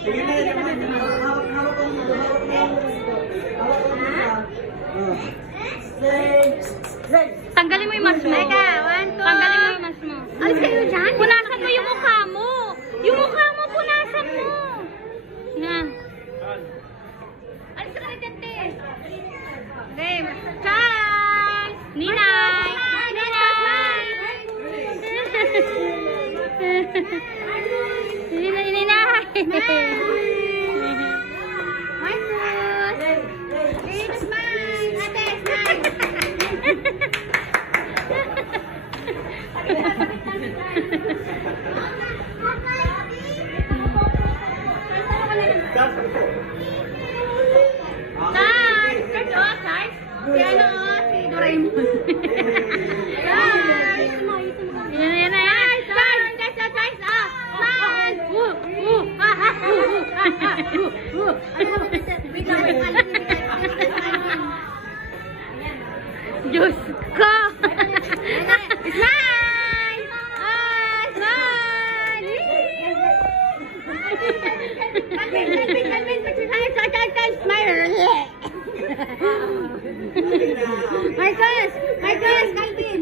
Sige na, hawak ko dito. Hawak ko dito. Tanggalin mo yung mask mo. Tanggalin mo yung mask mo. Alis kayo dyan. Punasan mo yung mukha mo. Yung mukha mo, punasan mo. Yan. Alis ka na dyan, te. Okay. Chance! Ninay! Ninay! Ninay! Si ano, si Doraemon. Guys! Yan. Guys! Diyos ko! Smile! Smile! Marcos! Calvin!